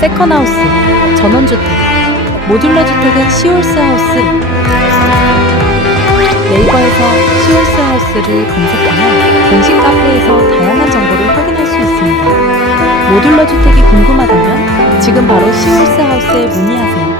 세컨하우스, 전원주택, 모듈러 주택은 시올스하우스. 네이버에서 시올스하우스를 검색하면 공식 카페에서 다양한 정보를 확인할 수 있습니다. 모듈러 주택이 궁금하다면 지금 바로 시올스하우스에 문의하세요.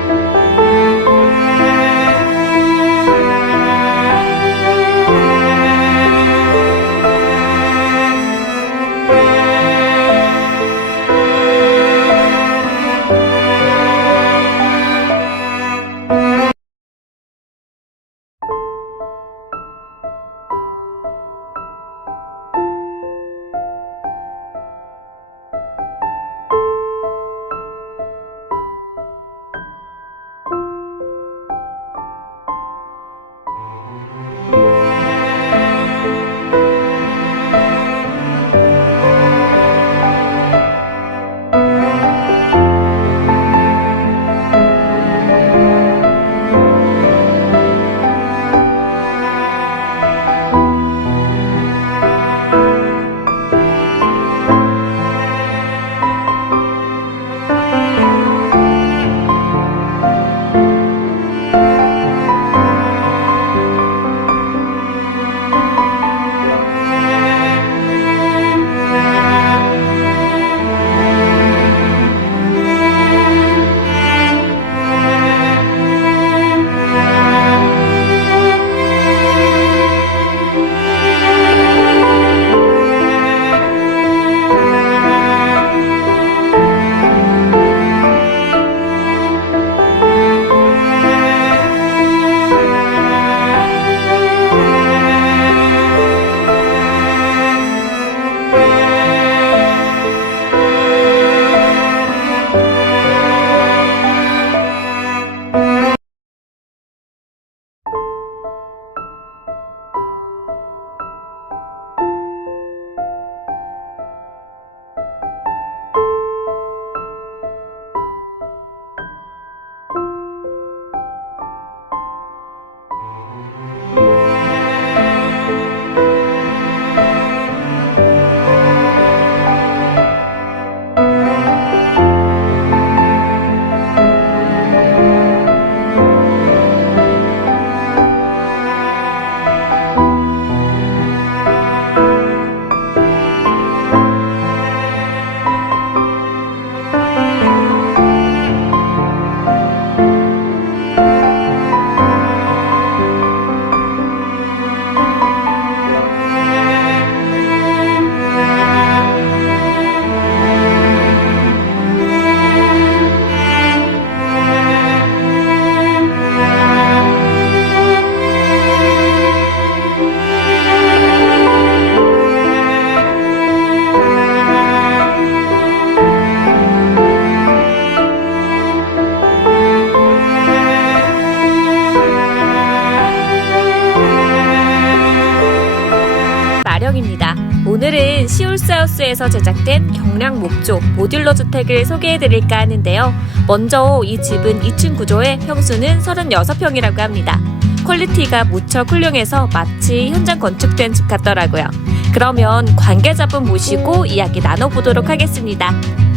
마령입니다. 오늘은 시올스하우스에서 제작된 경량 목조 모듈러 주택을 소개해드릴까 하는데요. 먼저 이 집은 2층 구조에 평수는 36평이라고 합니다. 퀄리티가 무척 훌륭해서 마치 현장 건축된 집 같더라고요. 그러면 관계자분 모시고 이야기 나눠보도록 하겠습니다.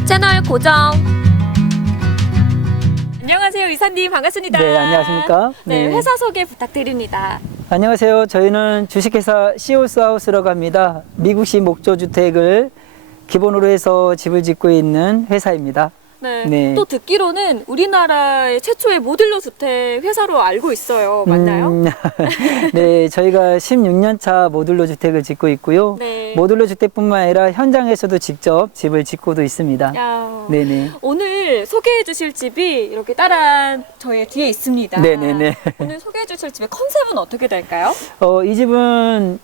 채널 고정! 안녕하세요, 이사님. 반갑습니다. 네, 안녕하십니까? 네, 회사 소개 부탁드립니다. 안녕하세요. 저희는 주식회사 시올스하우스라고 합니다. 미국식 목조주택을 기본으로 해서 집을 짓고 있는 회사입니다. 네. 네. 또 듣기로는 우리나라의 최초의 모듈러 주택 회사로 알고 있어요. 맞나요? 네, 저희가 16년 차 모듈러 주택을 짓고 있고요. 네. 모듈러 주택뿐만 아니라 현장에서도 직접 집을 짓고도 있습니다. 야, 네네. 오늘 소개해 주실 집이 이렇게 따란 저의 뒤에 있습니다. 네네네. 오늘 소개해 주실 집의 컨셉은 어떻게 될까요? 이 집은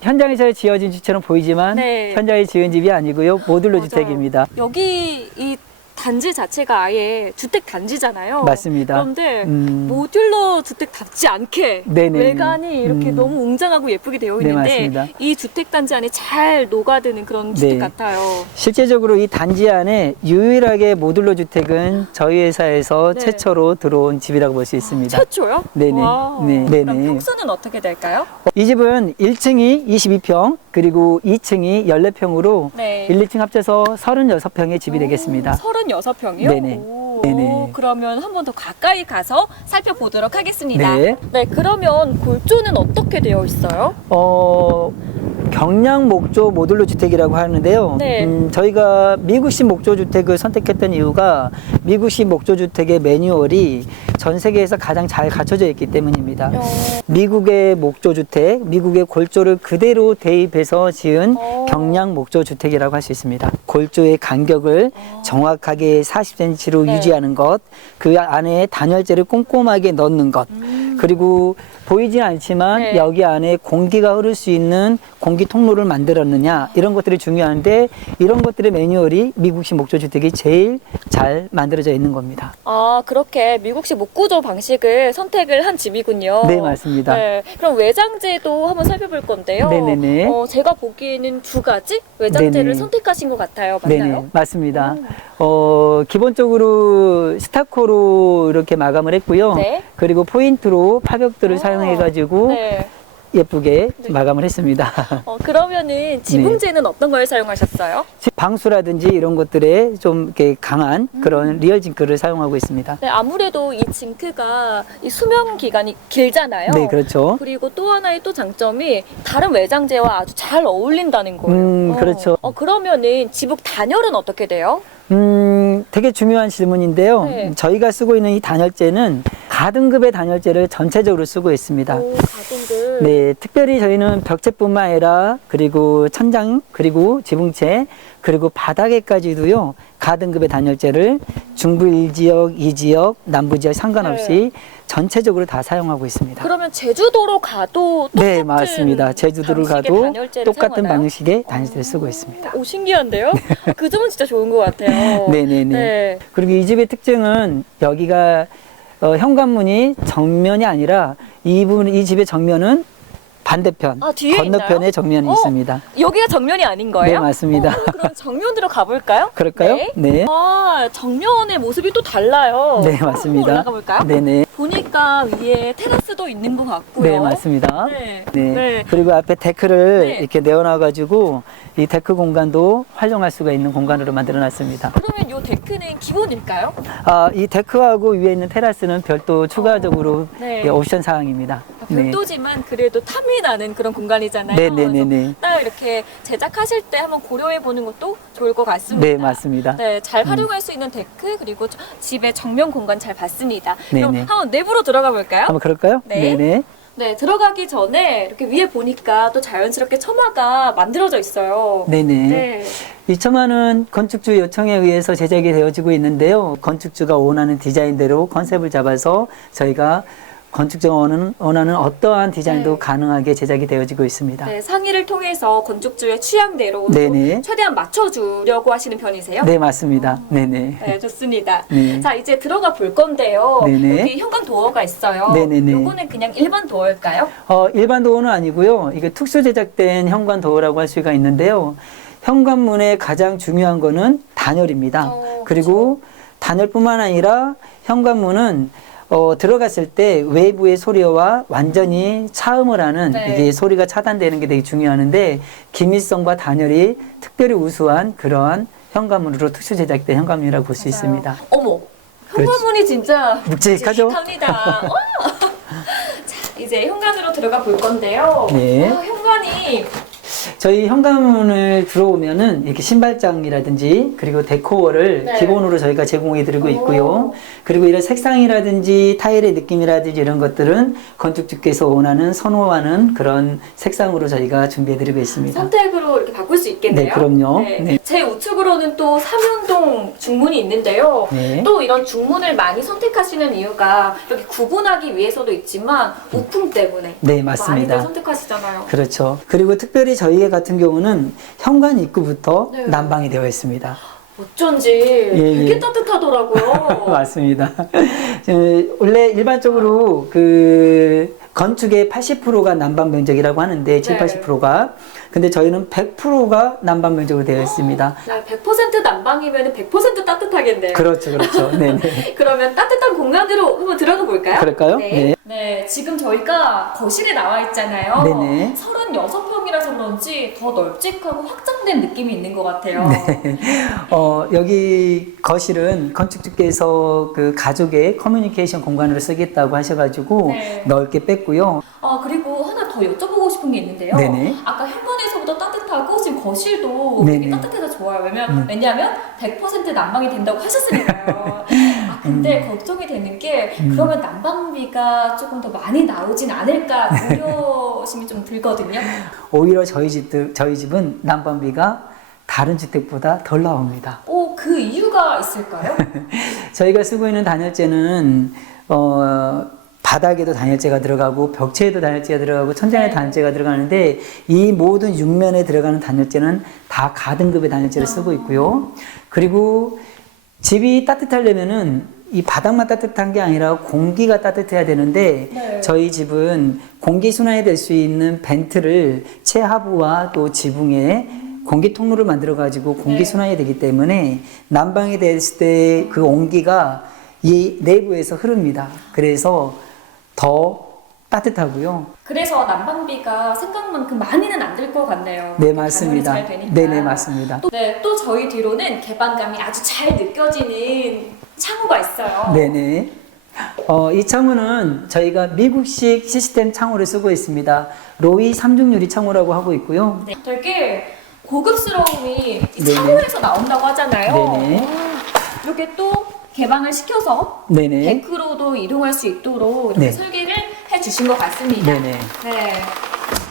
현장에서 지어진 집처럼 보이지만 네. 현장에 지은 집이 아니고요. 모듈러 맞아요. 주택입니다. 여기 이 단지 자체가 아예 주택 단지잖아요. 맞습니다. 그런데 모듈러 주택답지 않게 네네. 외관이 이렇게 너무 웅장하고 예쁘게 되어 네, 있는데 맞습니다. 이 주택 단지 안에 잘 녹아드는 그런 주택 네. 같아요. 실제적으로 이 단지 안에 유일하게 모듈러 주택은 저희 회사에서 네. 최초로 들어온 집이라고 볼 수 있습니다. 최초요? 네네. 와. 네. 그럼 네네. 평수는 어떻게 될까요? 이 집은 1층이 22평, 그리고 2층이 14평으로 네. 1, 2층 합쳐서 36평의 집이 되겠습니다. 36평이요? 네네. 네네. 그러면 한 번 더 가까이 가서 살펴보도록 하겠습니다. 네. 네, 그러면 골조는 어떻게 되어 있어요? 경량 목조 모듈러 주택이라고 하는데요. 네. 저희가 미국식 목조 주택을 선택했던 이유가 미국식 목조 주택의 매뉴얼이 전 세계에서 가장 잘 갖춰져 있기 때문입니다. 미국의 목조 주택, 미국의 골조를 그대로 대입해서 지은 경량 목조 주택이라고 할 수 있습니다. 골조의 간격을 정확하게 40cm로 네. 유지하는 것, 그 안에 단열재를 꼼꼼하게 넣는 것, 그리고 보이진 않지만 네. 여기 안에 공기가 흐를 수 있는 공기 통로를 만들었느냐, 이런 것들이 중요한데, 이런 것들의 매뉴얼이 미국식 목조 주택이 제일 잘 만들어져 있는 겁니다. 아, 그렇게 미국식 목구조 방식을 선택을 한 집이군요. 네, 맞습니다. 네, 그럼 외장재도 한번 살펴볼 건데요. 네네네. 제가 보기에는 두 가지 외장재를 네네. 선택하신 것 같아요. 맞나요? 네네, 맞습니다. 기본적으로 스타코로 이렇게 마감을 했고요. 네. 그리고 포인트로 파벽들을 사용해가지고 네. 예쁘게 네. 마감을 했습니다. 그러면은 지붕재는 어떤 걸 사용하셨어요? 방수라든지 이런 것들에 좀 이렇게 강한 그런 리얼 징크를 사용하고 있습니다. 네, 아무래도 이 징크가 이 수명 기간이 길잖아요. 네, 그렇죠. 그리고 또 하나의 또 장점이 다른 외장재와 아주 잘 어울린다는 거예요. 그렇죠. 그러면은 지붕 단열은 어떻게 돼요? 되게 중요한 질문인데요. 네. 저희가 쓰고 있는 이 단열재는 가등급의 단열재를 전체적으로 쓰고 있습니다. 가동들. 네, 특별히 저희는 벽체뿐만 아니라 그리고 천장, 그리고 지붕체, 그리고 바닥에까지도요, 가등급의 단열재를 중부 1지역, 2지역, 남부 지역 상관없이 전체적으로 다 사용하고 있습니다. 그러면 제주도로 가도 똑같은 네, 맞습니다. 제주도를 방식의 가도 단열재를 똑같은 사용하나요? 방식의 단열재를 쓰고 있습니다. 오, 신기한데요? 그 점은 진짜 좋은 것 같아요. 네네네. 네. 그리고 이 집의 특징은 여기가 현관문이 정면이 아니라 이 집의 정면은 반대편, 뒤에 건너편에 있나요? 정면이 있습니다. 여기가 정면이 아닌 거예요? 네, 맞습니다. 그럼 정면으로 가볼까요? 그럴까요? 네. 네. 정면의 모습이 또 달라요. 네, 맞습니다. 올라가 볼까요? 네네. 보니까 위에 테라스도 있는 것 같고요. 네, 맞습니다. 네. 네. 네. 그리고 앞에 데크를 네. 이렇게 내어놔가지고 이 데크 공간도 활용할 수가 있는 공간으로 만들어놨습니다. 그러면 이 데크는 기본일까요? 이 데크하고 위에 있는 테라스는 별도 추가적으로 네. 예, 옵션 사항입니다. 별도지만 그래도 탐이 나는 그런 공간이잖아요. 네네네네. 그래서 딱 이렇게 제작하실 때 한번 고려해 보는 것도 좋을 것 같습니다. 네, 맞습니다. 네, 잘 활용할 수 있는 데크 그리고 집의 정면 공간 잘 봤습니다. 그럼 네네. 한번 내부로 들어가 볼까요? 한번 그럴까요? 네. 네네. 네, 들어가기 전에 이렇게 위에 보니까 또 자연스럽게 처마가 만들어져 있어요. 네네. 네. 이 처마는 건축주 요청에 의해서 제작이 되어지고 있는데요. 건축주가 원하는 디자인대로 컨셉을 잡아서 저희가 건축주가 원하는 어떠한 디자인도 네. 가능하게 제작이 되어지고 있습니다. 네, 상의를 통해서 건축주의 취향대로 또 네네. 최대한 맞춰주려고 하시는 편이세요? 네, 맞습니다. 네네. 네, 좋습니다. 네. 자, 이제 들어가 볼 건데요. 네네. 여기 현관 도어가 있어요. 네네네. 요거는 그냥 일반 도어일까요? 일반 도어는 아니고요. 이게 특수 제작된 현관 도어라고 할 수가 있는데요. 현관문의 가장 중요한 거는 단열입니다. 그리고 단열뿐만 아니라 현관문은 들어갔을 때 외부의 소리와 완전히 차음을 하는 네. 이게 소리가 차단되는 게 되게 중요하는데 기밀성과 단열이 특별히 우수한 그러한 현관문으로 특수 제작된 현관문이라고 볼 수 있습니다. 어머, 현관문이 진짜 묵직하죠? 묵직합니다. 자, 이제 현관으로 들어가 볼 건데요. 네. 현관이 저희 현관문을 들어오면은 이렇게 신발장이라든지 그리고 데코어를 네. 기본으로 저희가 제공해 드리고 있고요. 그리고 이런 색상이라든지 타일의 느낌이라든지 이런 것들은 건축주께서 원하는 선호하는 그런 색상으로 저희가 준비해 드리고 있습니다. 선택으로 이렇게 바꿀 수 있겠네요. 네, 그럼요. 네. 제 우측으로는 또 삼연동 중문이 있는데요. 네. 또 이런 중문을 많이 선택하시는 이유가 여기 구분하기 위해서도 있지만 우풍 때문에 네, 맞습니다. 많이들 선택하시잖아요. 그렇죠. 그리고 특별히 저희 같은 경우는 현관 입구부터 네. 난방이 되어 있습니다. 어쩐지 되게 예. 따뜻하더라고요. 맞습니다. 원래 일반적으로 그 건축의 80%가 난방 면적이라고 하는데 7, 네. 80%가 근데 저희는 100%가 난방 면적으로 되어 있습니다. 네, 100% 난방이면 100% 따뜻하겠네요. 그렇죠, 그렇죠. 네네. 그러면 따뜻한 공간으로 한번 들어가 볼까요? 그럴까요? 네. 네. 네, 지금 저희가 거실에 나와 있잖아요. 네네. 36평이라서 그런지 더 널찍하고 확장된 느낌이 있는 것 같아요. 여기 거실은 건축주께서 그 가족의 커뮤니케이션 공간으로 쓰겠다고 하셔가지고 네. 넓게 뺐고요. 그리고 하나 더 여쭤보고 싶은 게 있는데요. 네네. 아까 현관에서부터 따뜻하고 지금 거실도 네네. 되게 따뜻해서 좋아요. 왜냐하면 100% 난방이 된다고 하셨으니까요. 근데 걱정이 되는 게 그러면 난방비가 조금 더 많이 나오진 않을까 우려심이 좀 들거든요. 오히려 저희 집은 난방비가 다른 주택보다 덜 나옵니다. 그 이유가 있을까요? 저희가 쓰고 있는 단열재는 바닥에도 단열재가 들어가고 벽체에도 단열재가 들어가고 천장에 단열재가 들어가는데 이 모든 육면에 들어가는 단열재는 다 가등급의 단열재를 쓰고 있고요. 그리고 집이 따뜻하려면은 이 바닥만 따뜻한 게 아니라 공기가 따뜻해야 되는데 네. 저희 집은 공기 순환이 될 수 있는 벤트를 최하부와 또 지붕에 공기 통로를 만들어 가지고 공기 순환이 되기 때문에 난방이 됐을 때 그 온기가 이 내부에서 흐릅니다. 그래서 더 따뜻하고요. 그래서 난방비가 생각만큼 많이는 안 들 것 같네요. 네, 맞습니다. 잘 되니까. 네네, 맞습니다. 또 저희 뒤로는 개방감이 아주 잘 느껴지는 창호가 있어요. 네네. 이 창호는 저희가 미국식 시스템 창호를 쓰고 있습니다. 로이 3중 유리 창호라고 하고 있고요. 네, 되게 고급스러움이 이 네네. 창호에서 나온다고 하잖아요. 네네. 이렇게 또 개방을 시켜서 네네. 데크로도 이동할 수 있도록 이렇게 네. 설계를 해주신 것 같습니다. 네네. 네.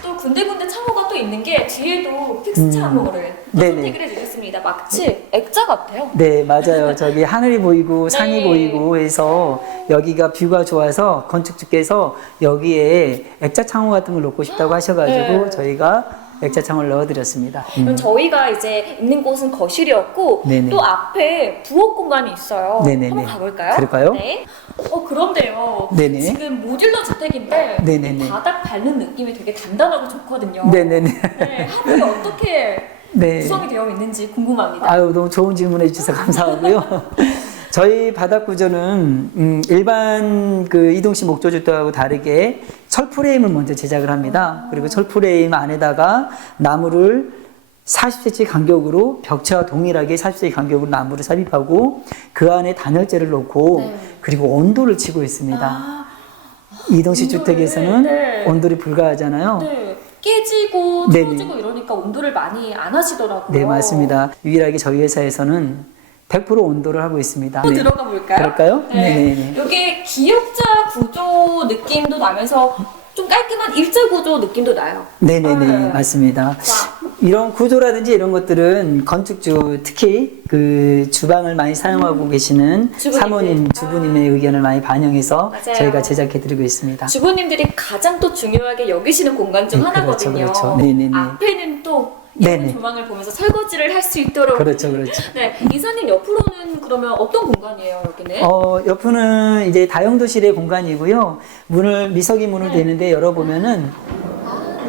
또 군데군데 창호가 또 있는 게 뒤에도 픽스 창호를 또 네네. 선택을 해주셨습니다. 마치 액자 같아요. 네, 맞아요. 저기 하늘이 보이고 산이 네. 보이고 해서 여기가 뷰가 좋아서 건축주께서 여기에 액자 창호 같은 걸 놓고 싶다고 하셔가지고 네. 저희가 액자 창호를 넣어드렸습니다. 그럼 저희가 이제 있는 곳은 거실이었고 네네. 또 앞에 부엌 공간이 있어요. 네네네. 한번 가볼까요? 그럴까요? 네. 그런데요. 네네. 지금 모듈러 주택인데 네네네. 바닥 밟는 느낌이 되게 단단하고 좋거든요. 네네네. 네, 하부에 어떻게 네. 구성이 되어 있는지 궁금합니다. 아유, 너무 좋은 질문 해주셔서 감사하고요. 저희 바닥 구조는 일반 그 이동식 목조주택하고 다르게 철 프레임을 먼저 제작을 합니다. 그리고 철 프레임 안에다가 나무를 40cm 간격으로 벽체와 동일하게 40cm 간격으로 나무를 삽입하고 그 안에 단열재를 놓고 네. 그리고 온도를 치고 있습니다. 이동식 온도를, 주택에서는 네. 온돌이 불가하잖아요. 네. 깨지고 네네. 틀어지고 이러니까 온도를 많이 안 하시더라고요. 네, 맞습니다. 유일하게 저희 회사에서는 100% 온도를 하고 있습니다. 한번 네. 들어가 볼까요? 그럴까요? 네. 네네네. 여기 기역자 구조 느낌도 나면서 좀 깔끔한 일자 구조 느낌도 나요. 네네네, 네. 맞습니다. 와. 이런 구조라든지 이런 것들은 건축주, 특히 그 주방을 많이 사용하고 계시는 주부님들. 사모님, 주부님의 의견을 많이 반영해서 맞아요. 저희가 제작해드리고 있습니다. 주부님들이 가장 또 중요하게 여기시는 공간 중 네, 하나거든요. 그렇죠, 그렇죠. 네네네. 앞에는 또 네네. 예쁜 조망을 보면서 설거지를 할 수 있도록. 그렇죠, 그렇죠. 네, 이사님 옆으로는 그러면 어떤 공간이에요, 여기는? 옆은 이제 다용도실의 공간이고요. 문을, 미석이 문을 네. 대는데 열어보면은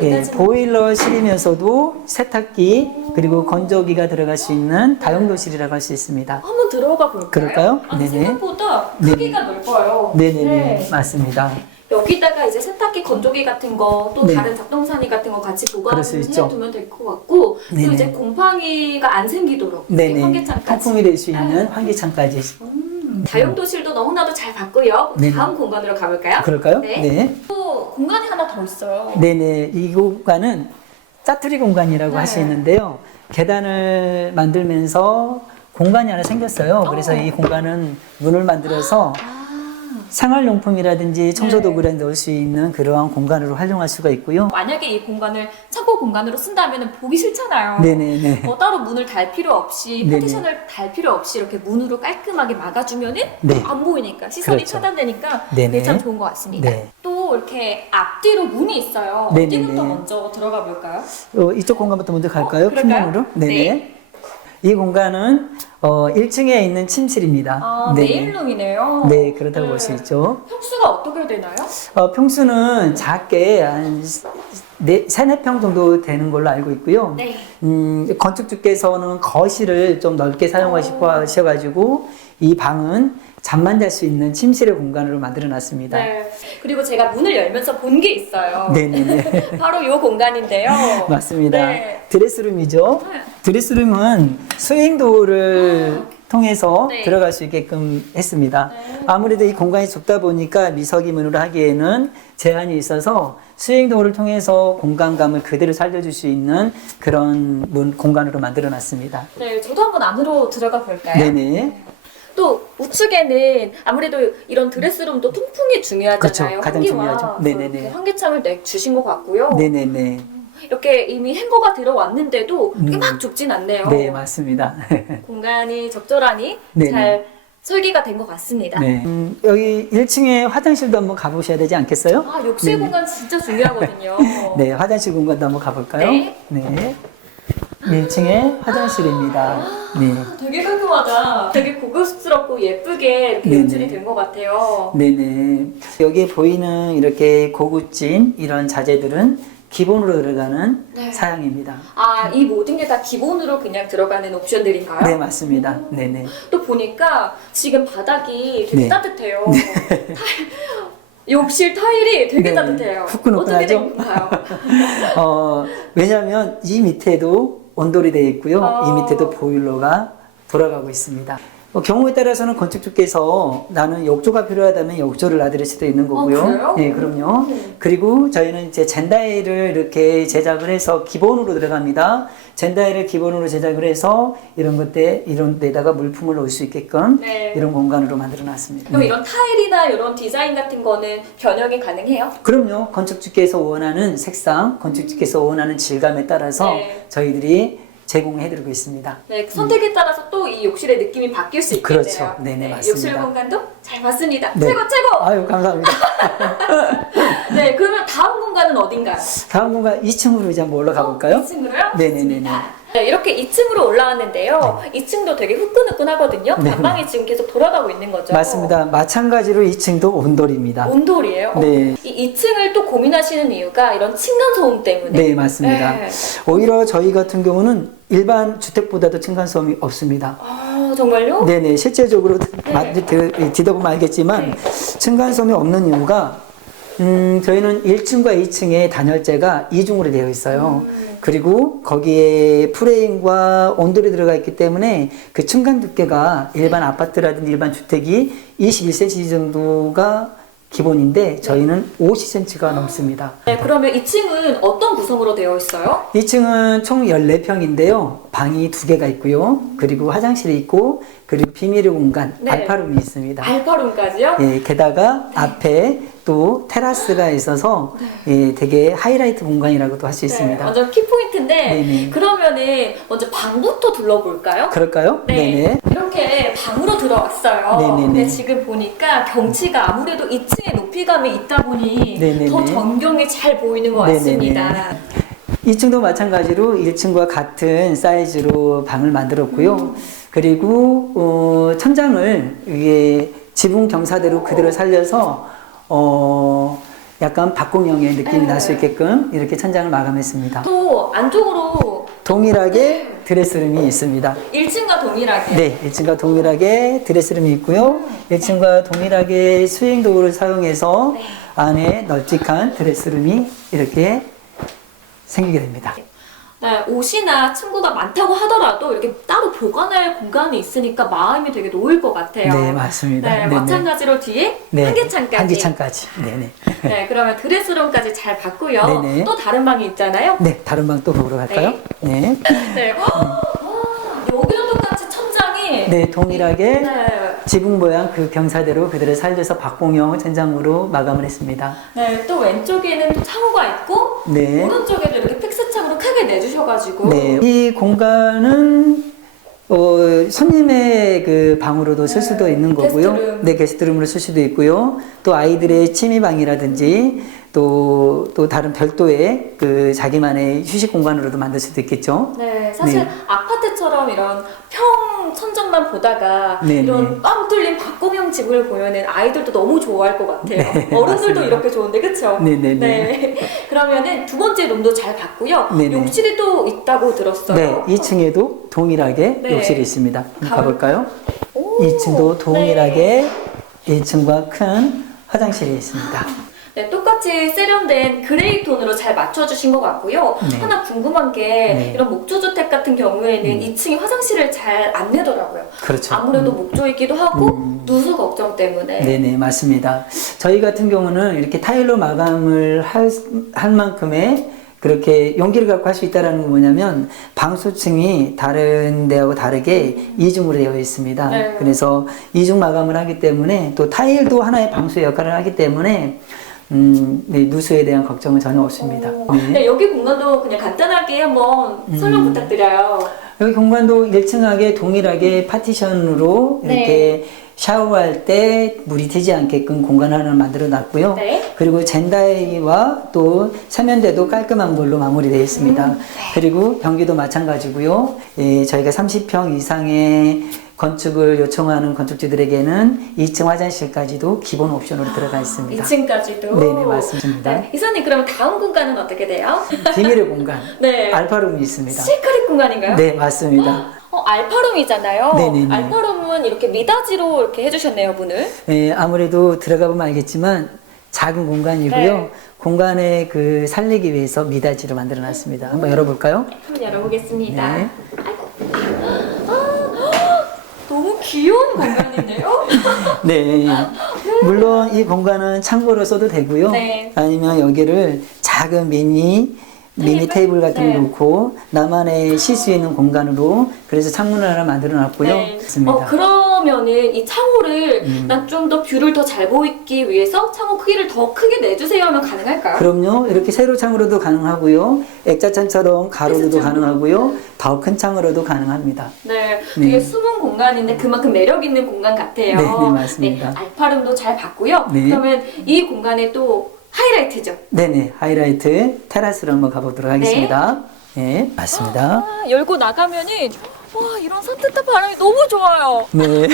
예, 보일러실이면서도 세탁기 그리고 건조기가 들어갈 수 있는 다용도실이라고 할 수 있습니다. 한번 들어가 볼까요? 그럴까요? 아, 네네. 생각보다 네네. 크기가 넓어요. 네네네, 네. 맞습니다. 여기다가 이제 세탁기, 건조기 같은 거, 또 네. 다른 작동산이 같은 거 같이 그럴 수 있죠. 보관해두면 될 것 같고, 또 네네. 이제 곰팡이가 안 생기도록 네네. 환기창까지. 통풍이 될 수 있는 환기창까지. 다용도실도 너무나도 잘 봤고요. 네네. 다음 공간으로 가볼까요? 그럴까요? 네. 네. 또 공간이 하나 더 있어요. 네네. 이 공간은 짜투리 공간이라고 네. 할 수 있는데요. 계단을 만들면서 공간이 하나 생겼어요. 그래서 이 공간은 문을 만들어서 생활용품이라든지 청소도구를 넣을 수 있는 그러한 공간으로 활용할 수가 있고요. 만약에 이 공간을 창고 공간으로 쓴다면 보기 싫잖아요. 네네네. 따로 문을 달 필요 없이, 네네. 파티션을 달 필요 없이 이렇게 문으로 깔끔하게 막아주면은 네. 안 보이니까 시선이 그렇죠. 차단되니까 네네. 네, 참 좋은 것 같습니다. 네. 또 이렇게 앞뒤로 문이 있어요. 네네네. 어디부터 먼저 들어가 볼까요? 이쪽 공간부터 먼저 갈까요? 그럴까요? 풍문으로? 네네. 네. 이 공간은 1층에 있는 침실입니다. 아, 네네. 메인룸이네요. 네, 그렇다고 네. 볼 수 있죠. 평수가 어떻게 되나요? 평수는 작게 한 세네 평 정도 되는 걸로 알고 있고요. 네. 건축주께서는 거실을 좀 넓게 사용하고 싶어 하셔가지고 이 방은 잠만 잘 수 있는 침실의 공간으로 만들어 놨습니다. 네. 그리고 제가 문을 열면서 본 게 있어요. 네네네. 바로 이 공간인데요. 맞습니다. 네. 드레스룸이죠. 드레스룸은 스윙도어를 통해서 네. 들어갈 수 있게끔 했습니다. 네. 아무래도 이 공간이 좁다 보니까 미석이문으로 하기에는 제한이 있어서 스윙도어를 통해서 공간감을 그대로 살려줄 수 있는 그런 공간으로 만들어 놨습니다. 네, 저도 한번 안으로 들어가 볼까요? 네네. 또 우측에는 아무래도 이런 드레스룸도 통풍이 중요하잖아요. 그렇죠. 가장 환기와 중요하죠. 네네네. 그 환기창을 주신 것 같고요. 네네네. 이렇게 이미 행거가 들어왔는데도 그게 막 좁진 않네요. 네, 맞습니다. 공간이 적절하니 네네. 잘 설계가 된 것 같습니다. 네. 여기 1층에 화장실도 한번 가보셔야 되지 않겠어요? 아, 욕실 네네. 공간 진짜 중요하거든요. 네, 화장실 공간도 한번 가볼까요? 네. 네. 1층에 화장실입니다. 네. 되게 깔끔하다. 되게 고급스럽고 예쁘게 이렇게 네네. 연출이 된 것 같아요. 네네. 여기에 보이는 이렇게 고급진 이런 자재들은 기본으로 들어가는 네. 사양입니다. 아, 이 모든 게 다 기본으로 그냥 들어가는 옵션들인가요? 네, 맞습니다. 네네. 또 보니까 지금 바닥이 되게 네. 따뜻해요. 욕실 타일이 되게 네. 따뜻해요. 후끈후끈하죠? 어떻게 된 건가요? 왜냐하면 이 밑에도 온돌이 되어 있고요. 아. 이 밑에도 보일러가 돌아가고 있습니다. 경우에 따라서는 건축주께서 나는 욕조가 필요하다면 욕조를 놔드릴 수도 있는 거고요. 그래요? 네, 그럼요. 그리고 저희는 이제 젠다일을 이렇게 제작을 해서 기본으로 들어갑니다. 젠다일을 기본으로 제작을 해서 이런 데다가 물품을 넣을 수 있게끔 네. 이런 공간으로 만들어 놨습니다. 그럼 이런 타일이나 이런 디자인 같은 거는 변형이 가능해요? 그럼요. 건축주께서 원하는 색상, 건축주께서 원하는 질감에 따라서 네. 저희들이 제공해드리고 있습니다. 네, 선택에 따라서 또 이 욕실의 느낌이 바뀔 수 있겠네요. 그렇죠. 네네, 맞습니다. 욕실 공간도 잘 봤습니다. 네. 최고 최고! 아유, 감사합니다. 네, 그러면 다음 공간은 어딘가요? 다음 공간 2층으로 이제 한번 올라가 볼까요? 2층으로요? 네네네네. 네, 이렇게 2층으로 올라왔는데요. 2층도 되게 후끈후끈하거든요. 네. 난방이 지금 계속 돌아가고 있는 거죠. 맞습니다. 마찬가지로 2층도 온돌입니다. 온돌이에요? 네. 이 2층을 또 고민하시는 이유가 이런 층간소음 때문에. 네, 맞습니다. 네. 오히려 저희 같은 경우는 일반 주택보다도 층간소음이 없습니다. 아, 정말요? 네네. 실제적으로 뒤져보면 알겠지만 층간소음이 없는 이유가 저희는 1층과 2층에 단열재가 이중으로 되어 있어요. 그리고 거기에 프레임과 온돌이 들어가 있기 때문에 그 층간 두께가 일반 아파트라든지 일반 주택이 21cm 정도가 기본인데 저희는 50cm가 넘습니다. 네, 그러면 2층은 어떤 구성으로 되어 있어요? 2층은 총 14평인데요. 방이 2개가 있고요. 그리고 화장실이 있고 그리고 비밀의 공간, 네. 알파룸이 있습니다. 알파룸까지요? 예, 게다가 앞에 또 테라스가 있어서 예, 되게 하이라이트 공간이라고도 할 수 있습니다. 완전 키포인트인데 네네. 그러면은 먼저 방부터 둘러볼까요? 그럴까요? 네. 네네. 이렇게 방으로 들어왔어요. 네네네. 근데 지금 보니까 경치가 아무래도 2층에 높이감이 있다 보니 네네네. 더 전경이 잘 보이는 것 네네네. 같습니다. 2층도 마찬가지로 1층과 같은 사이즈로 방을 만들었고요. 그리고 천장을 이게 지붕 경사대로 그대로 살려서 약간 박공형의 느낌이 날 수 있게끔 이렇게 천장을 마감했습니다. 또 안쪽으로 동일하게 드레스룸이 있습니다. 1층과 동일하게 네, 1층과 동일하게 드레스룸이 있고요. 1층과 동일하게 스윙도어를 사용해서 네. 안에 널찍한 드레스룸이 이렇게 생기게 됩니다. 네, 옷이나 친구가 많다고 하더라도 이렇게 따로 보관할 공간이 있으니까 마음이 되게 놓일 것 같아요. 네, 맞습니다. 네, 네네. 마찬가지로 뒤에 네, 한개창까지. 한기창까지. 네네. 네, 그러면 드레스룸까지 잘 봤고요. 네네. 또 다른 방이 있잖아요. 네, 다른 방 또 보러 갈까요? 네. 네. 여기도 똑같이 천장이 네, 동일하게 네. 지붕 모양 그 경사대로 그대로 살려서 박공형 천장으로 마감을 했습니다. 네, 또 왼쪽에는 또 창호가 있고 네. 오른쪽에도 이렇게 픽스창으로 크게 내주셔가지고 네, 이 공간은 손님의 그 방으로도 쓸 수도 있는 거고요. 게스트룸. 네, 게스트룸으로 쓸 수도 있고요. 또 아이들의 취미방이라든지 또 다른 별도의 그 자기만의 휴식 공간으로도 만들 수도 있겠죠. 네, 사실 네. 아파트처럼 이런 평 천정만 보다가 네, 이런 꽝 뚫린 박공형 집을 보면은 아이들도 너무 좋아할 것 같아요. 네, 어른들도 맞습니다. 이렇게 좋은데, 그쵸? 네네네. 그러면은 두 번째 룸도 잘 봤고요. 네네. 욕실이 또 있다고 들었어요. 네, 2층에도 동일하게 네. 욕실이 있습니다. 한번 가볼까요? 오, 2층도 동일하게 네. 1층과 큰 화장실이 있습니다. 네, 똑같이 세련된 그레이 톤으로 잘 맞춰주신 것 같고요. 네. 하나 궁금한 게 네. 이런 목조주택 같은 경우에는 2층이 화장실을 잘 안 내더라고요. 그렇죠. 아무래도 목조이기도 하고 누수 걱정 때문에. 네네, 맞습니다. 저희 같은 경우는 이렇게 타일로 마감을 할 만큼의 그렇게 용기를 갖고 할 수 있다는 건 뭐냐면 방수층이 다른 데하고 다르게 이중으로 되어 있습니다. 네. 그래서 이중 마감을 하기 때문에 또 타일도 하나의 방수 역할을 하기 때문에 네, 누수에 대한 걱정은 전혀 없습니다. 네, 여기 공간도 그냥 간단하게 한번 설명 부탁드려요. 여기 공간도 일층하게 동일하게 파티션으로 네. 이렇게 샤워할 때 물이 튀지 않게끔 공간 하나 만들어 놨고요. 네. 그리고 젠다이와 또 세면대도 깔끔한 걸로 마무리되어 있습니다. 그리고 변기도 마찬가지고요. 예, 저희가 30평 이상의 건축을 요청하는 건축주들에게는 2층 화장실까지도 기본 옵션으로 들어가 있습니다. 2층까지도. 네네, 맞습니다. 네, 이사님 그러면 다음 공간은 어떻게 돼요? 비밀의 공간, 네. 알파룸이 있습니다. 시크릿 공간인가요? 네, 맞습니다. 알파룸이잖아요. 네네네. 알파룸은 이렇게 미닫이로 이렇게 해주셨네요, 문을. 네, 아무래도 들어가 보면 알겠지만 작은 공간이고요. 네. 공간에 그 살리기 위해서 미닫이로 만들어 놨습니다. 한번 열어볼까요? 한번 열어보겠습니다. 네. 너무 귀여운 공간인데요? 네. 물론 이 공간은 창고로 써도 되고요. 네. 아니면 여기를 작은 미니 테이블 같은 네. 거 놓고 나만의 쉴 수 있는 공간으로 그래서 창문을 하나 만들어 놨고요. 네. 있습니다. 그러면은 이 창호를 난 좀 더 뷰를 더 잘 보이기 위해서 창호 크기를 더 크게 내주세요 하면 가능할까요? 그럼요. 이렇게 세로 창으로도 가능하고요. 액자창처럼 가로로도 액자창. 가능하고요. 더 큰 창으로도 가능합니다. 네, 되게 네. 숨은 공간인데 그만큼 매력 있는 공간 같아요. 네, 네, 맞습니다. 네, 알파룸도 잘 봤고요. 네. 그러면 이 공간에 또 하이라이트죠. 네네. 하이라이트 테라스로 한번 가보도록 하겠습니다. 네, 맞습니다. 열고 나가면은 와 이런 산뜻한 바람이 너무 좋아요. 네.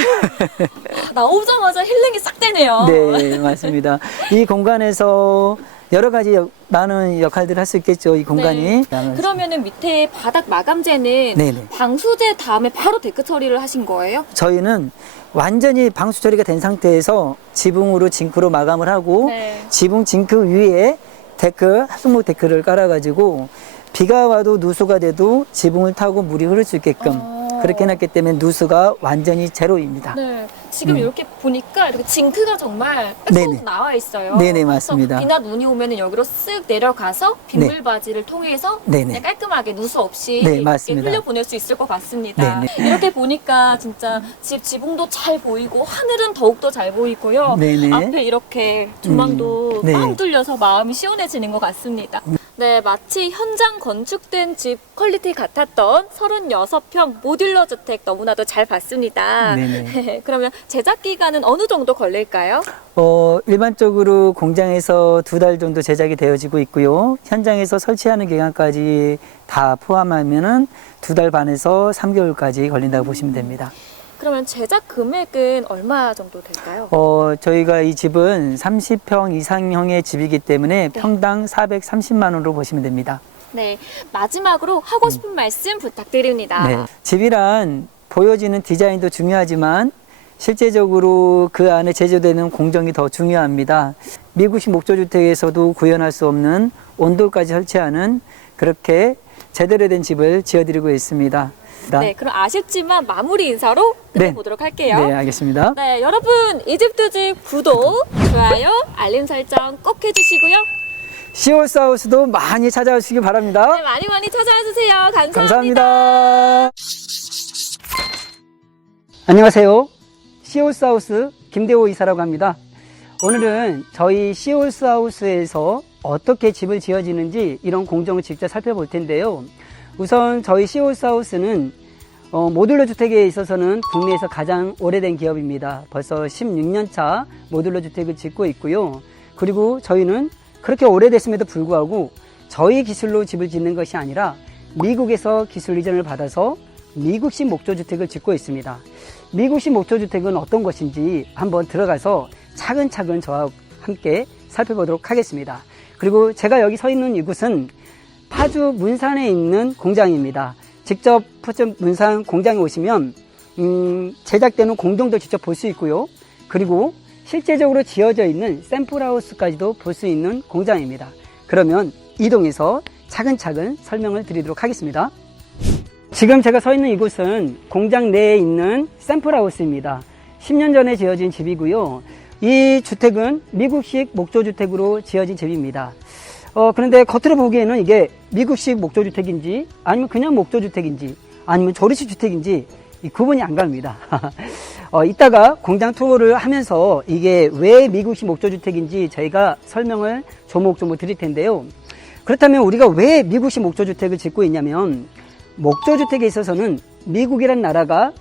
나오자마자 힐링이 싹 되네요. 네, 맞습니다. 이 공간에서 여러 가지 많은 역할들을 할 수 있겠죠, 이 공간이. 그러면은 밑에 바닥 마감재는 네네. 방수제 다음에 바로 데크 처리를 하신 거예요? 저희는 완전히 방수 처리가 된 상태에서 지붕으로 징크로 마감을 하고 네. 지붕 징크 위에 데크, 합성목 데크를 깔아가지고 비가 와도 누수가 돼도 지붕을 타고 물이 흐를 수 있게끔 그렇게 해놨기 때문에 누수가 완전히 제로입니다. 네. 지금 네. 이렇게 보니까 이렇게 징크가 정말 네네. 빽 나와 있어요. 네네, 맞습니다. 그래서 비나 눈이 오면은 여기로 쓱 내려가서 빗물 바지를 통해서 네네. 그냥 깔끔하게 누수 없이 네, 이렇게 맞습니다. 흘려보낼 수 있을 것 같습니다. 네네. 이렇게 보니까 진짜 집 지붕도 잘 보이고 하늘은 더욱더 잘 보이고요. 네네. 앞에 이렇게 조망도 네. 뻥 뚫려서 마음이 시원해지는 것 같습니다. 네, 마치 현장 건축된 집 퀄리티 같았던 36평 모듈러 주택 너무나도 잘 봤습니다. 네네. 그러면 제작 기간은 어느 정도 걸릴까요? 일반적으로 공장에서 2달 정도 제작이 되어지고 있고요. 현장에서 설치하는 기간까지 다 포함하면은 2달 반에서 3개월까지 걸린다고 보시면 됩니다. 그러면 제작 금액은 얼마 정도 될까요? 저희가 이 집은 30평 이상형의 집이기 때문에 평당 430만 원으로 보시면 됩니다. 네, 마지막으로 하고 싶은 말씀 부탁드립니다. 네. 집이란 보여지는 디자인도 중요하지만 실제적으로 그 안에 제조되는 공정이 더 중요합니다. 미국식 목조주택에서도 구현할 수 없는 온돌까지 설치하는 그렇게 제대로 된 집을 지어드리고 있습니다. 네, 그럼 아쉽지만 마무리 인사로 끝내보도록 할게요. 네, 알겠습니다. 네, 여러분 이 집 두 집 구독, 좋아요, 알림 설정 꼭 해주시고요. 시올스하우스도 많이 찾아오시기 바랍니다. 네, 많이 많이 찾아와 주세요. 감사합니다. 감사합니다. 안녕하세요. 시올스하우스 김대호 이사라고 합니다. 오늘은 저희 시올스하우스에서 어떻게 집을 지어지는지 이런 공정을 직접 살펴볼 텐데요. 우선 저희 시올스하우스는 모듈러 주택에 있어서는 국내에서 가장 오래된 기업입니다. 벌써 16년 차 모듈러 주택을 짓고 있고요. 그리고 저희는 그렇게 오래됐음에도 불구하고 저희 기술로 집을 짓는 것이 아니라 미국에서 기술 이전을 받아서 미국식 목조주택을 짓고 있습니다. 미국식 목조주택은 어떤 것인지 한번 들어가서 차근차근 저와 함께 살펴보도록 하겠습니다. 그리고 제가 여기 서 있는 이곳은 파주 문산에 있는 공장입니다. 직접 파주 문산 공장에 오시면 제작되는 공정도 직접 볼 수 있고요. 그리고 실제적으로 지어져 있는 샘플하우스까지도 볼 수 있는 공장입니다. 그러면 이동해서 차근차근 설명을 드리도록 하겠습니다. 지금 제가 서 있는 이곳은 공장 내에 있는 샘플하우스입니다. 10년 전에 지어진 집이고요. 이 주택은 미국식 목조주택으로 지어진 집입니다. 그런데 겉으로 보기에는 이게 미국식 목조주택인지 아니면 그냥 목조주택인지 아니면 조리식 주택인지 구분이 안 갑니다. 이따가 공장 투어를 하면서 이게 왜 미국식 목조주택인지 저희가 설명을 조목조목 드릴 텐데요. 그렇다면 우리가 왜 미국식 목조주택을 짓고 있냐면 목조주택에 있어서는 미국이란 나라가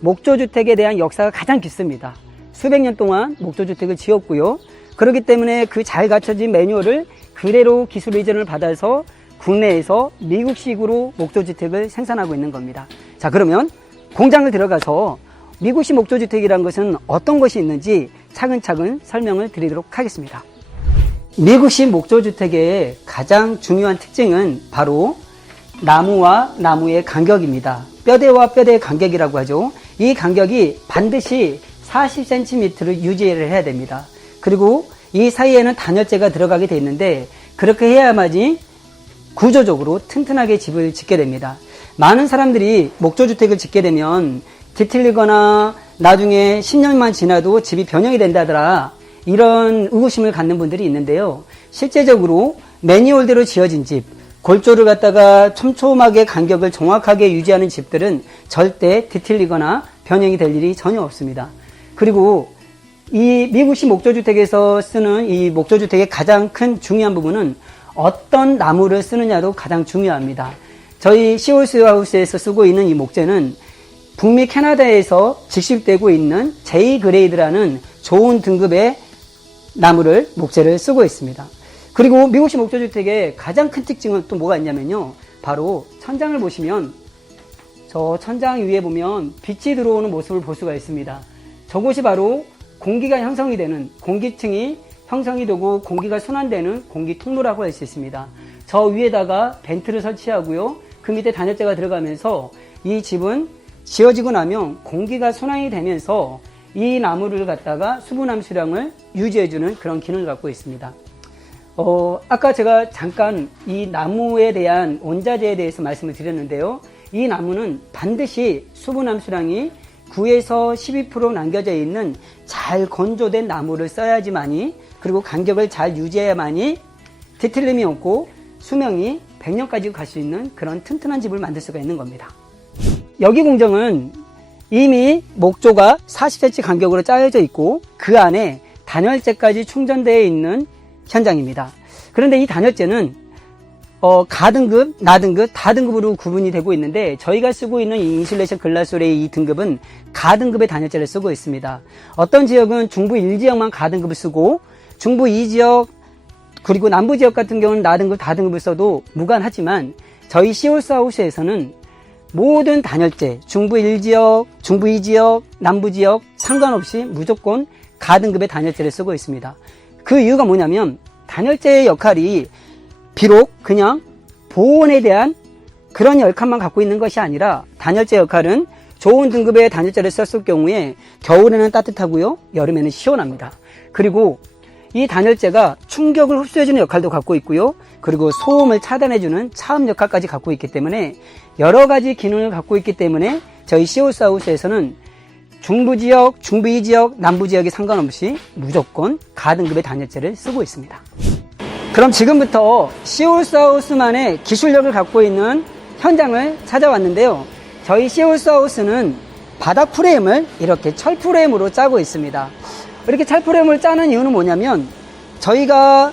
목조주택에 대한 역사가 가장 깊습니다. 수백 년 동안 목조주택을 지었고요. 그렇기 때문에 그 잘 갖춰진 매뉴얼을 그대로 기술 이전을 받아서 국내에서 미국식으로 목조주택을 생산하고 있는 겁니다. 자, 그러면 공장을 들어가서 미국식 목조주택이라는 것은 어떤 것이 있는지 차근차근 설명을 드리도록 하겠습니다. 미국식 목조주택의 가장 중요한 특징은 바로 나무와 나무의 간격입니다. 뼈대와 뼈대의 간격이라고 하죠. 이 간격이 반드시 40cm를 유지를 해야 됩니다. 그리고 이 사이에는 단열재가 들어가게 되어 있는데 그렇게 해야만이 구조적으로 튼튼하게 집을 짓게 됩니다. 많은 사람들이 목조주택을 짓게 되면 뒤틀리거나 나중에 10년만 지나도 집이 변형이 된다더라 이런 의구심을 갖는 분들이 있는데요. 실제적으로 매뉴얼대로 지어진 집, 골조를 갖다가 촘촘하게 간격을 정확하게 유지하는 집들은 절대 뒤틀리거나 변형이 될 일이 전혀 없습니다. 그리고 이 미국식 목조주택에서 쓰는 이 목조주택의 가장 큰 중요한 부분은 어떤 나무를 쓰느냐도 가장 중요합니다. 저희 시홀스하우스에서 쓰고 있는 이 목재는 북미 캐나다에서 직수입되고 있는 J 그레이드라는 좋은 등급의 나무를 목재를 쓰고 있습니다. 그리고 미국식 목조주택의 가장 큰 특징은 또 뭐가 있냐면요. 바로 천장을 보시면 저 천장 위에 보면 빛이 들어오는 모습을 볼 수가 있습니다. 저곳이 바로 공기가 형성이 되는 공기층이 형성이 되고 공기가 순환되는 공기 통로라고 할 수 있습니다. 저 위에다가 벤트를 설치하고요. 그 밑에 단열재가 들어가면서 이 집은 지어지고 나면 공기가 순환이 되면서 이 나무를 갖다가 수분 함수량을 유지해주는 그런 기능을 갖고 있습니다. 아까 제가 잠깐 이 나무에 대한 원자재에 대해서 말씀을 드렸는데요. 이 나무는 반드시 수분 함수량이 9에서 12% 남겨져 있는 잘 건조된 나무를 써야지만이 그리고 간격을 잘 유지해야만이 뒤틀림이 없고 수명이 100년까지 갈 수 있는 그런 튼튼한 집을 만들 수가 있는 겁니다. 여기 공정은 이미 목조가 40cm 간격으로 짜여져 있고 그 안에 단열재까지 충전되어 있는 현장입니다. 그런데 이 단열재는 가등급, 나등급, 다등급으로 구분이 되고 있는데 저희가 쓰고 있는 이 인슐레이션 글라솔의 이 등급은 가등급의 단열재를 쓰고 있습니다. 어떤 지역은 중부 1지역만 가등급을 쓰고 중부 2지역 그리고 남부 지역 같은 경우는 나등급, 다등급을 써도 무관하지만 저희 시홀스하우스에서는 모든 단열재, 중부 1지역, 중부 2지역, 남부 지역 상관없이 무조건 가등급의 단열재를 쓰고 있습니다. 그 이유가 뭐냐면 단열재의 역할이 비록 그냥 보온에 대한 그런 역할만 갖고 있는 것이 아니라 단열재 역할은 좋은 등급의 단열재를 썼을 경우에 겨울에는 따뜻하고요, 여름에는 시원합니다. 그리고 이 단열재가 충격을 흡수해주는 역할도 갖고 있고요, 그리고 소음을 차단해주는 차음 역할까지 갖고 있기 때문에 여러 가지 기능을 갖고 있기 때문에 저희 시홀스하우스에서는 중부 지역, 중부 2지역, 남부 지역에 상관없이 무조건 가등급의 단열재를 쓰고 있습니다. 그럼 지금부터 시홀스하우스만의 기술력을 갖고 있는 현장을 찾아왔는데요. 저희 시홀스하우스는 바닥 프레임을 이렇게 철 프레임으로 짜고 있습니다. 이렇게 철 프레임을 짜는 이유는 뭐냐면 저희가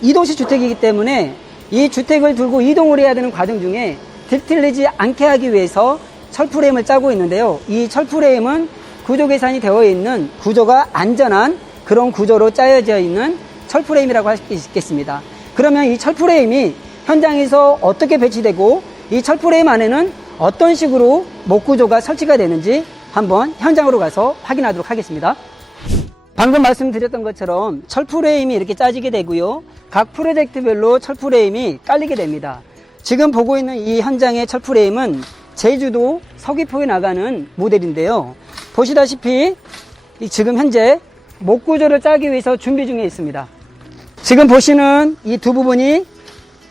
이동식 주택이기 때문에 이 주택을 들고 이동을 해야 되는 과정 중에 뒤틀리지 않게 하기 위해서 철 프레임을 짜고 있는데요. 이 철 프레임은 구조 계산이 되어 있는 구조가 안전한 그런 구조로 짜여져 있는 철프레임이라고 할 수 있겠습니다. 그러면 이 철프레임이 현장에서 어떻게 배치되고 이 철프레임 안에는 어떤 식으로 목구조가 설치가 되는지 한번 현장으로 가서 확인하도록 하겠습니다. 방금 말씀드렸던 것처럼 철프레임이 이렇게 짜지게 되고요. 각 프로젝트별로 철프레임이 깔리게 됩니다. 지금 보고 있는 이 현장의 철프레임은 제주도 서귀포에 나가는 모델인데요. 보시다시피 지금 현재 목구조를 짜기 위해서 준비 중에 있습니다. 지금 보시는 이 두 부분이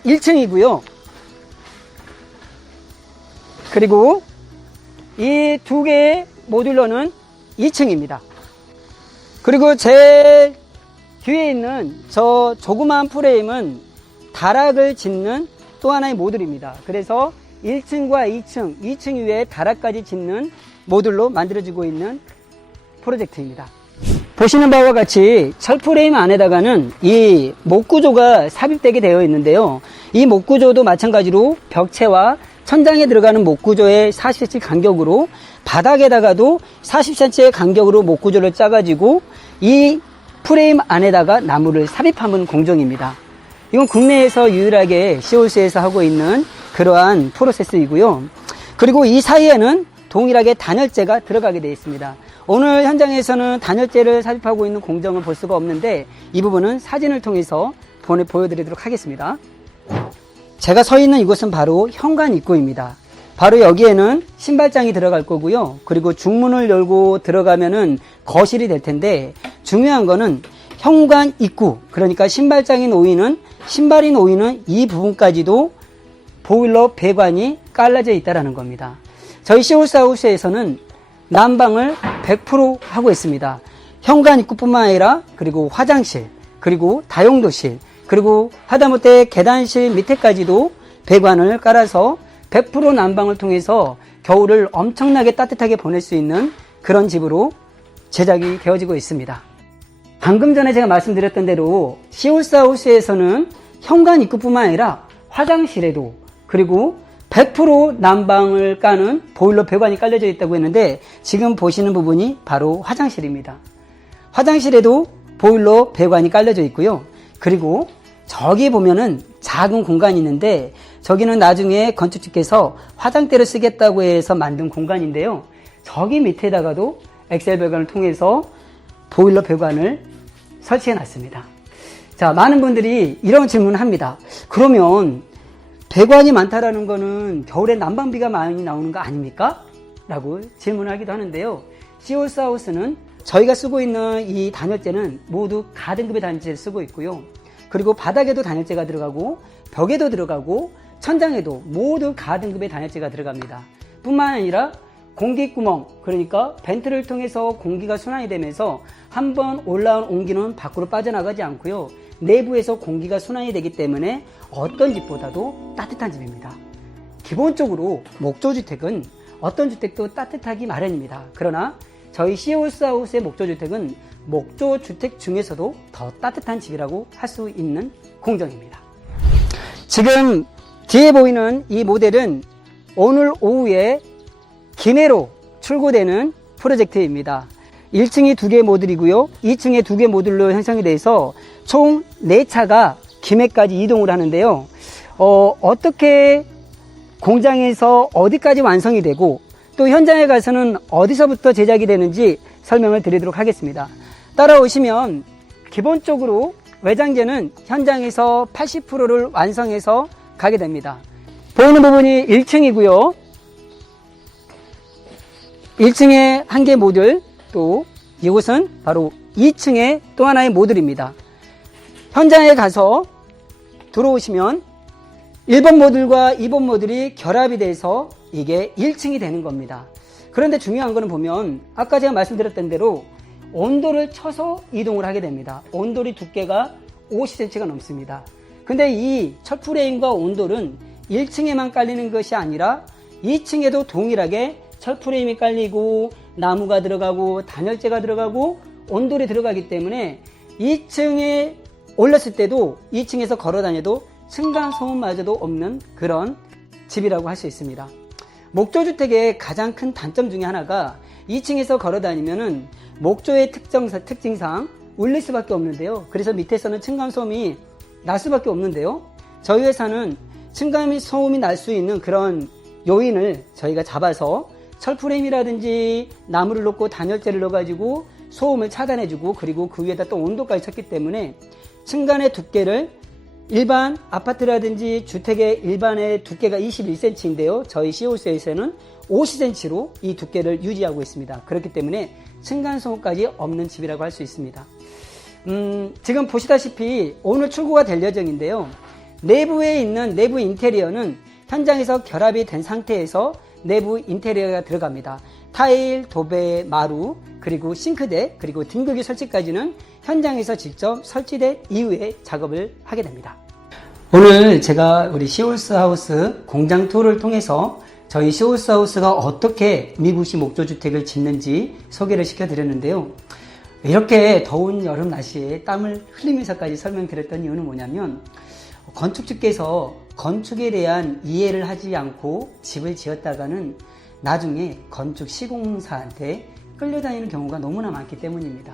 1층이고요. 그리고 이 두 개의 모듈러는 2층입니다. 그리고 제일 뒤에 있는 저 조그마한 프레임은 다락을 짓는 또 하나의 모듈입니다. 그래서 1층과 2층 위에 다락까지 짓는 모듈로 만들어지고 있는 프로젝트입니다. 보시는 바와 같이 철프레임 안에다가는 이 목구조가 삽입되게 되어 있는데요. 이 목구조도 마찬가지로 벽체와 천장에 들어가는 목구조의 40cm 간격으로 바닥에다가도 40cm의 간격으로 목구조를 짜가지고 이 프레임 안에다가 나무를 삽입하는 공정입니다. 이건 국내에서 유일하게 시홀스에서 하고 있는 그러한 프로세스이고요. 그리고 이 사이에는 동일하게 단열재가 들어가게 되어 있습니다. 오늘 현장에서는 단열재를 삽입하고 있는 공정은 볼 수가 없는데 이 부분은 사진을 통해서 보여드리도록 하겠습니다. 제가 서 있는 이곳은 바로 현관 입구입니다. 바로 여기에는 신발장이 들어갈 거고요. 그리고 중문을 열고 들어가면은 거실이 될 텐데 중요한 거는 현관 입구, 그러니까 신발장이 놓이는 신발이 놓이는 이 부분까지도 보일러 배관이 깔라져 있다는 겁니다. 저희 시홀스하우스에서는 난방을 100% 하고 있습니다. 현관 입구뿐만 아니라 그리고 화장실, 그리고 다용도실, 그리고 하다못해 계단실 밑에까지도 배관을 깔아서 100% 난방을 통해서 겨울을 엄청나게 따뜻하게 보낼 수 있는 그런 집으로 제작이 되어지고 있습니다. 방금 전에 제가 말씀드렸던 대로 시홀스하우스에서는 현관 입구뿐만 아니라 화장실에도 그리고 100% 난방을 까는 보일러 배관이 깔려져 있다고 했는데 지금 보시는 부분이 바로 화장실입니다. 화장실에도 보일러 배관이 깔려져 있고요. 그리고 저기 보면은 작은 공간이 있는데 저기는 나중에 건축주께서 화장대를 쓰겠다고 해서 만든 공간인데요. 저기 밑에다가도 엑셀 배관을 통해서 보일러 배관을 설치해 놨습니다. 자, 많은 분들이 이런 질문을 합니다. 그러면 배관이 많다라는 거는 겨울에 난방비가 많이 나오는 거 아닙니까? 라고 질문을 하기도 하는데요. 시홀스하우스는 저희가 쓰고 있는 이 단열재는 모두 가등급의 단열재를 쓰고 있고요. 그리고 바닥에도 단열재가 들어가고 벽에도 들어가고 천장에도 모두 가등급의 단열재가 들어갑니다. 뿐만 아니라 공기구멍, 그러니까 벤트를 통해서 공기가 순환이 되면서 한번 올라온 온기는 밖으로 빠져나가지 않고요. 내부에서 공기가 순환이 되기 때문에 어떤 집보다도 따뜻한 집입니다. 기본적으로 목조주택은 어떤 주택도 따뜻하기 마련입니다. 그러나 저희 시홀스하우스의 목조주택은 목조주택 중에서도 더 따뜻한 집이라고 할 수 있는 공정입니다. 지금 뒤에 보이는 이 모델은 오늘 오후에 김해로 출고되는 프로젝트입니다. 1층이 2개 모듈이고요. 2층에 2개 모듈로 형성이 돼서 총 4차가 김해까지 이동을 하는데요. 어떻게 공장에서 어디까지 완성이 되고 또 현장에 가서는 어디서부터 제작이 되는지 설명을 드리도록 하겠습니다. 따라오시면 기본적으로 외장재는 현장에서 80%를 완성해서 가게 됩니다. 보이는 부분이 1층이고요. 1층에 한 개 모듈, 또 이곳은 바로 2층의 또 하나의 모듈입니다. 현장에 가서 들어오시면 1번 모듈과 2번 모듈이 결합이 돼서 이게 1층이 되는 겁니다. 그런데 중요한 거는 보면 아까 제가 말씀드렸던 대로 온도를 쳐서 이동을 하게 됩니다. 온돌이 두께가 50cm가 넘습니다. 근데 이 철프레임과 온돌은 1층에만 깔리는 것이 아니라 2층에도 동일하게 철프레임이 깔리고 나무가 들어가고 단열재가 들어가고 온돌이 들어가기 때문에 2층에 올랐을 때도 2층에서 걸어 다녀도 층간소음마저도 없는 그런 집이라고 할 수 있습니다. 목조주택의 가장 큰 단점 중에 하나가 2층에서 걸어 다니면은 목조의 특징상 울릴 수밖에 없는데요. 그래서 밑에서는 층간소음이 날 수밖에 없는데요. 저희 회사는 층간소음이 날 수 있는 그런 요인을 저희가 잡아서 철프레임이라든지 나무를 넣고 단열재를 넣어가지고 소음을 차단해주고, 그리고 그 위에다 또 온도까지 쳤기 때문에 층간의 두께를 일반 아파트라든지 주택의 일반의 두께가 21cm인데요. 저희 시홀스에서는 50cm로 이 두께를 유지하고 있습니다. 그렇기 때문에 층간소음까지 없는 집이라고 할 수 있습니다. 지금 보시다시피 오늘 출고가 될 예정인데요. 내부에 있는 내부 인테리어는 현장에서 결합이 된 상태에서 내부 인테리어가 들어갑니다. 타일, 도배, 마루, 그리고 싱크대, 그리고 등극이 설치까지는 현장에서 직접 설치된 이후에 작업을 하게 됩니다. 오늘 제가 우리 시홀스하우스 공장 투어를 통해서 저희 시홀스하우스가 어떻게 미국식 목조주택을 짓는지 소개를 시켜드렸는데요. 이렇게 더운 여름 날씨에 땀을 흘리면서까지 설명드렸던 이유는 뭐냐면, 건축주께서 건축에 대한 이해를 하지 않고 집을 지었다가는 나중에 건축 시공사한테 끌려다니는 경우가 너무나 많기 때문입니다.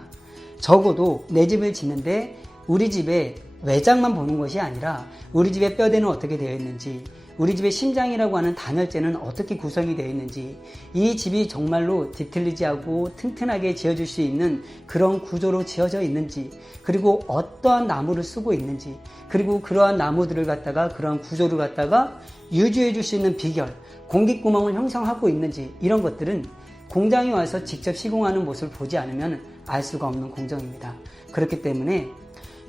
적어도 내 집을 짓는데 우리 집의 외장만 보는 것이 아니라 우리 집의 뼈대는 어떻게 되어 있는지, 우리 집의 심장이라고 하는 단열재는 어떻게 구성이 되어 있는지, 이 집이 정말로 디테일리지하고 튼튼하게 지어질 수 있는 그런 구조로 지어져 있는지, 그리고 어떠한 나무를 쓰고 있는지, 그리고 그러한 나무들을 갖다가 그러한 구조를 갖다가 유지해 줄 수 있는 비결, 공기구멍을 형성하고 있는지, 이런 것들은 공장에 와서 직접 시공하는 모습을 보지 않으면 알 수가 없는 공정입니다. 그렇기 때문에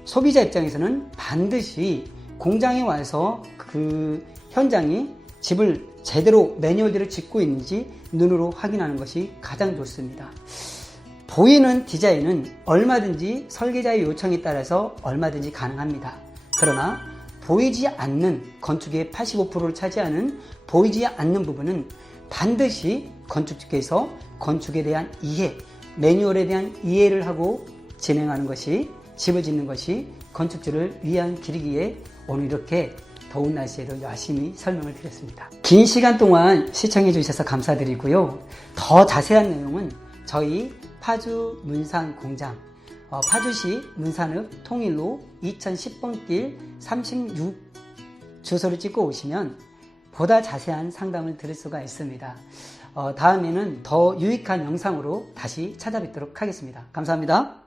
소비자 입장에서는 반드시 공장에 와서 그 현장이 집을 제대로 매뉴얼대로 짓고 있는지 눈으로 확인하는 것이 가장 좋습니다. 보이는 디자인은 얼마든지 설계자의 요청에 따라서 얼마든지 가능합니다. 그러나 보이지 않는, 건축의 85%를 차지하는 보이지 않는 부분은 반드시 건축주께서 건축에 대한 이해, 매뉴얼에 대한 이해를 하고 진행하는 것이, 집을 짓는 것이 건축주를 위한 길이기에 오늘 이렇게 더운 날씨에도 열심히 설명을 드렸습니다. 긴 시간 동안 시청해 주셔서 감사드리고요. 더 자세한 내용은 저희 파주 문산 공장, 파주시 문산읍 통일로 2010번 길 36 주소를 찍고 오시면 보다 자세한 상담을 들을 수가 있습니다. 다음에는 더 유익한 영상으로 다시 찾아뵙도록 하겠습니다. 감사합니다.